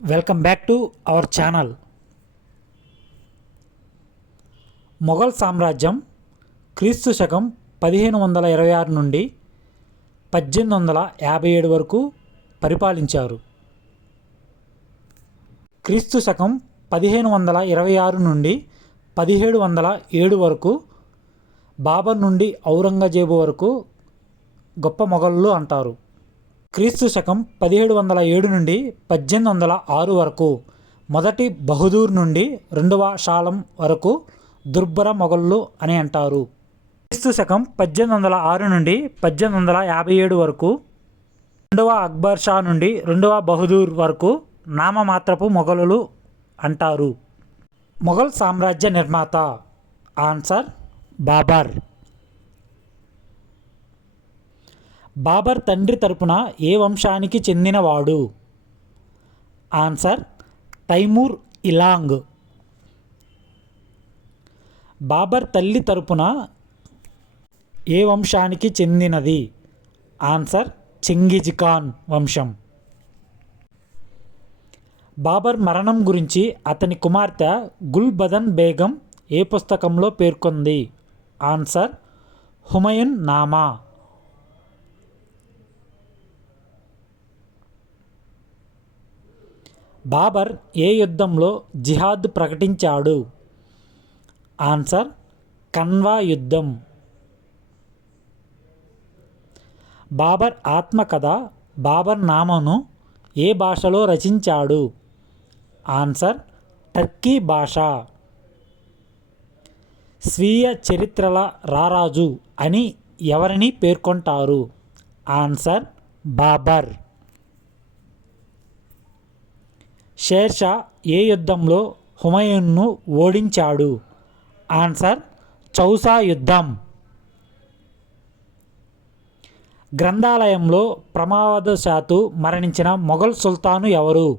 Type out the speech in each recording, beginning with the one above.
Welcome back to our channel. Mughal సామ్రాజ్యం క్రీస్తు శకం 1526 నుండి 1857 వరకు పరిపాలించారు. క్రీస్తు శకం 1526 నుండి 1707 వరకు బాబర్ నుండి ఔరంగజేబు వరకు గొప్ప మొఘలులు అంటారు. క్రీస్తు శకం 1707 నుండి 1806 వరకు మొదటి బహదూర్ నుండి రెండవ షాలం వరకు దుర్భర మొఘలులు అని అంటారు. క్రీస్తు శకం 1806 నుండి 1857 వరకు రెండవ అక్బర్ షా నుండి రెండవ బహదూర్ వరకు నామమాత్రపు మొఘలులు అంటారు. మొఘల్ సామ్రాజ్య నిర్మాత ఆన్సర్ బాబర్. బాబర్ తండ్రి తరపున ఏ వంశానికి చెందినవాడు? ఆన్సర్ తైమూర్ ఇలాంగ్. బాబర్ తల్లి తరపున ఏ వంశానికి చెందినది? ఆన్సర్ చెంగిజ్ ఖాన్ వంశం. బాబర్ మరణం గురించి అతని కుమార్తె గుల్బదన్ బేగం ఏ పుస్తకంలో పేర్కొంది? ఆన్సర్ హుమయూన్ నామా. బాబర్ ఏ యుద్ధంలో జిహాద్ ప్రకటించాడు? ఆన్సర్ కన్వా యుద్ధం. బాబర్ ఆత్మకథ బాబర్ నామాను ఏ భాషలో రచించాడు? ఆన్సర్ టర్కీ భాష. స్వీయ చరిత్రల రారాజు అని ఎవరిని పేర్కొంటారు? ఆన్సర్ బాబర్. షేర్షా ఏ యుద్ధంలో హుమయూన్ను ఓడించాడు? ఆన్సర్ చౌసా యుద్ధం. గ్రంథాలయంలో ప్రమాదవశాత్తు మరణించిన మొఘల్ సుల్తాను ఎవరు?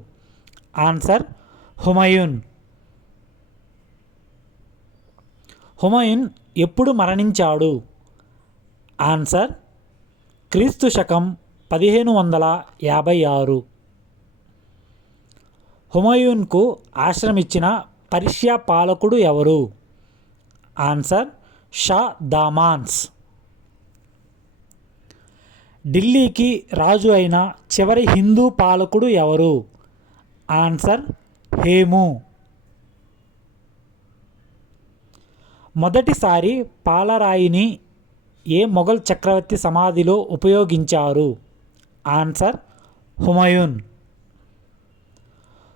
ఆన్సర్ హుమయూన్. హుమయూన్ ఎప్పుడు మరణించాడు? ఆన్సర్ క్రీస్తు శకం 1556. హుమయూన్కు ఆశ్రమించిన పర్షియా పాలకుడు ఎవరు? ఆన్సర్ షా దామాన్స్. ఢిల్లీకి రాజు అయిన చివరి హిందూ పాలకుడు ఎవరు? ఆన్సర్ హేము. మొదటిసారి పాలరాయిని ఏ మొఘల్ చక్రవర్తి సమాధిలో ఉపయోగించారు? ఆన్సర్ హుమయూన్.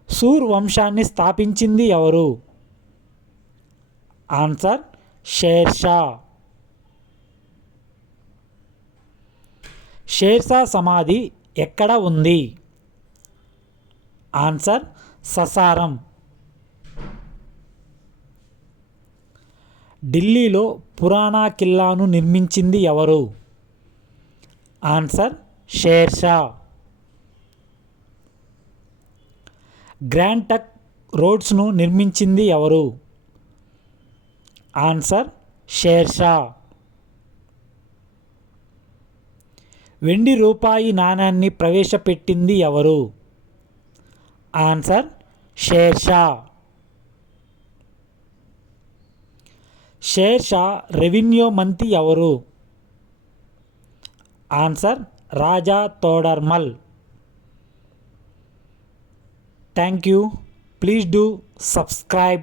సూర్ వంశాన్ని స్థాపించింది ఎవరు? ఆన్సర్ షేర్షా. షేర్షా సమాధి ఎక్కడ ఉంది? ఆన్సర్ ససారం. ఢిల్లీలో పురాణా కిల్లాను నిర్మించింది ఎవరు? ఆన్సర్ షేర్షా. గ్రాండ్ ట్రంక్ రోడ్స్ను నిర్మించింది ఎవరు? ఆన్సర్ షేర్షా. వెండి రూపాయి నాణ్యాన్ని ప్రవేశపెట్టింది ఎవరు? ఆన్సర్ షేర్షా. షేర్షా రెవెన్యూ మంత్రి ఎవరు? Answer Raja Todarmal. Thank you. Please do subscribe.